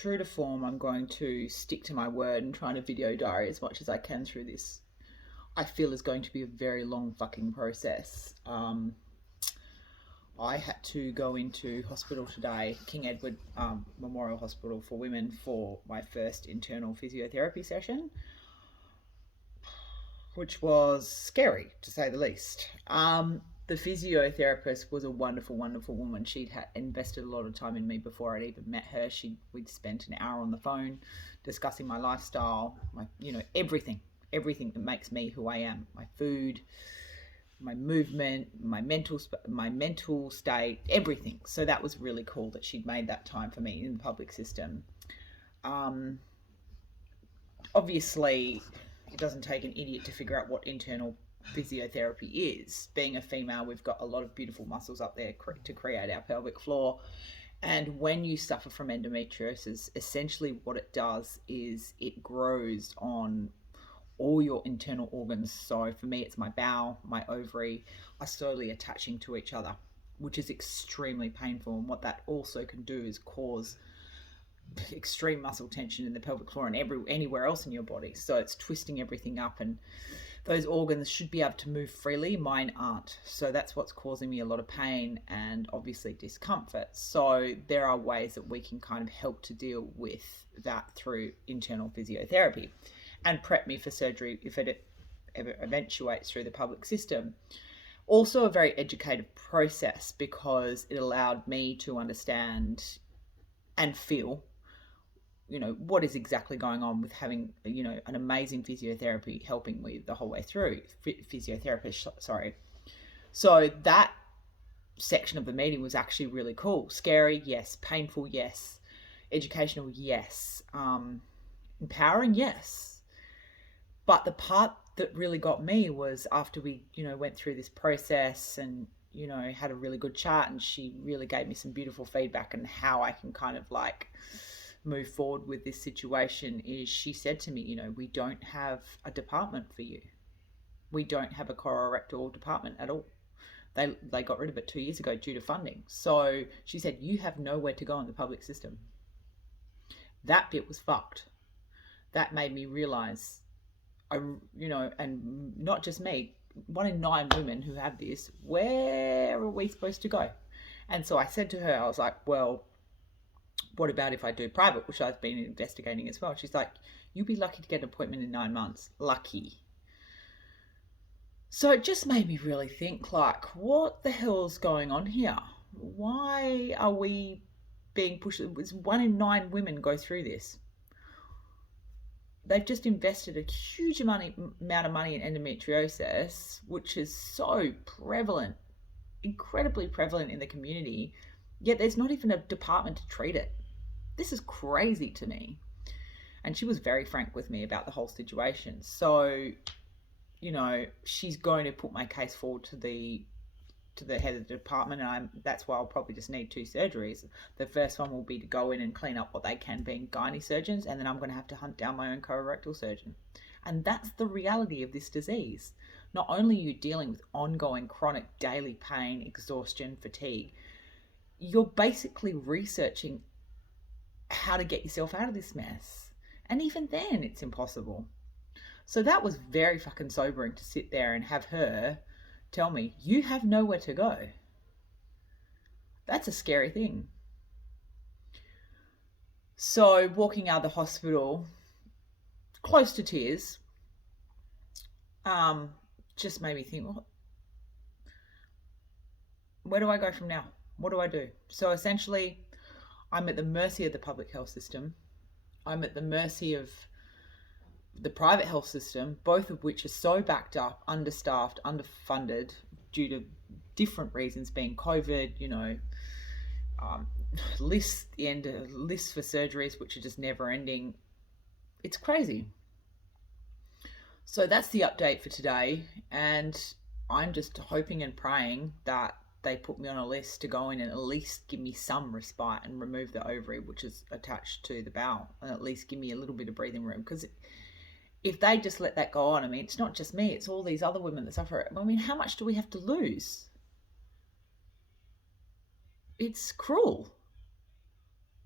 true to form, I'm going to stick to my word and try to video diary as much as I can through this. I feel is going to be a very long fucking process. I had to go into hospital today, King Edward Memorial Hospital for Women, for my first internal physiotherapy session, which was scary to say the least. The physiotherapist was a wonderful, wonderful woman. She'd invested a lot of time in me before I'd even met her. We'd spent an hour on the phone discussing my lifestyle, my everything that makes me who I am, my food, my movement, my mental state, everything. So that was really cool that she'd made that time for me in the public system. Obviously, it doesn't take an idiot to figure out what internal physiotherapy is. Being a female, we've got a lot of beautiful muscles up there to create our pelvic floor. And when you suffer from endometriosis, essentially what it does is it grows on all your internal organs. So for me, it's my bowel, my ovary are slowly attaching to each other, which is extremely painful. And what that also can do is cause extreme muscle tension in the pelvic floor and anywhere else in your body. So it's twisting everything up, and those organs should be able to move freely. Mine aren't. So that's what's causing me a lot of pain and obviously discomfort. So there are ways that we can kind of help to deal with that through internal physiotherapy and prep me for surgery if it ever eventuates through the public system. Also a very educated process, because it allowed me to understand and feel what is exactly going on with having an amazing physiotherapy helping me the whole way through. Physiotherapist, sorry. So that section of the meeting was actually really cool. Scary, yes. Painful, yes. Educational, yes. Empowering, yes. But the part that really got me was after we went through this process and had a really good chat, and she really gave me some beautiful feedback on how I can kind of move forward with this situation. Is she said to me, we don't have a department for you. We don't have a colorectal department at all. They got rid of it 2 years ago due to funding. So she said, you have nowhere to go in the public system. That bit was fucked. That made me realize, and not just me, 1 in 9 women who have this, where are we supposed to go? And so I said to her, I was like, well, what about if I do private, which I've been investigating as well? She's like, you'll be lucky to get an appointment in 9 months. Lucky. So it just made me really think, what the hell's going on here? Why are we being pushed? 1 in 9 women go through this. They've just invested a huge amount of money in endometriosis, which is so prevalent, incredibly prevalent in the community, yet there's not even a department to treat it. This is crazy to me. And she was very frank with me about the whole situation. So, she's going to put my case forward to the head of the department, and that's why I'll probably just need 2 surgeries. The first one will be to go in and clean up what they can, being gynae surgeons, and then I'm going to have to hunt down my own colorectal surgeon. And that's the reality of this disease. Not only are you dealing with ongoing chronic daily pain, exhaustion, fatigue, you're basically researching how to get yourself out of this mess. And even then, it's impossible. So that was very fucking sobering to sit there and have her tell me, you have nowhere to go. That's a scary thing. So walking out of the hospital, close to tears, just made me think, where do I go from now? What do I do? So essentially, I'm at the mercy of the public health system. I'm at the mercy of the private health system, both of which are so backed up, understaffed, underfunded due to different reasons, being COVID, lists for surgeries which are just never ending. It's crazy. So that's the update for today, and I'm just hoping and praying that they put me on a list to go in and at least give me some respite and remove the ovary, which is attached to the bowel, and at least give me a little bit of breathing room. Because if they just let that go on, it's not just me, it's all these other women that suffer. How much do we have to lose? It's cruel.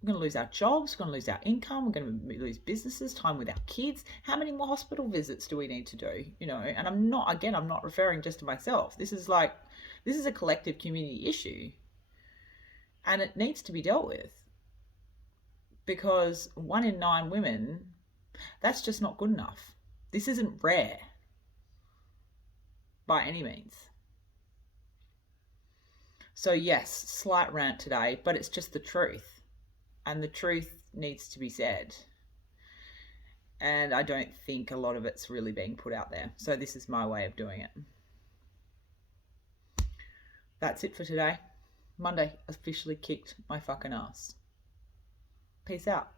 We're going to lose our jobs, we're going to lose our income, we're going to lose businesses, time with our kids. How many more hospital visits do we need to do? You know, and I'm not referring just to myself. This is a collective community issue, and it needs to be dealt with, because 1 in 9 women, that's just not good enough. This isn't rare by any means. So yes, slight rant today, but it's just the truth. And the truth needs to be said. And I don't think a lot of it's really being put out there. So this is my way of doing it. That's it for today. Monday officially kicked my fucking ass. Peace out.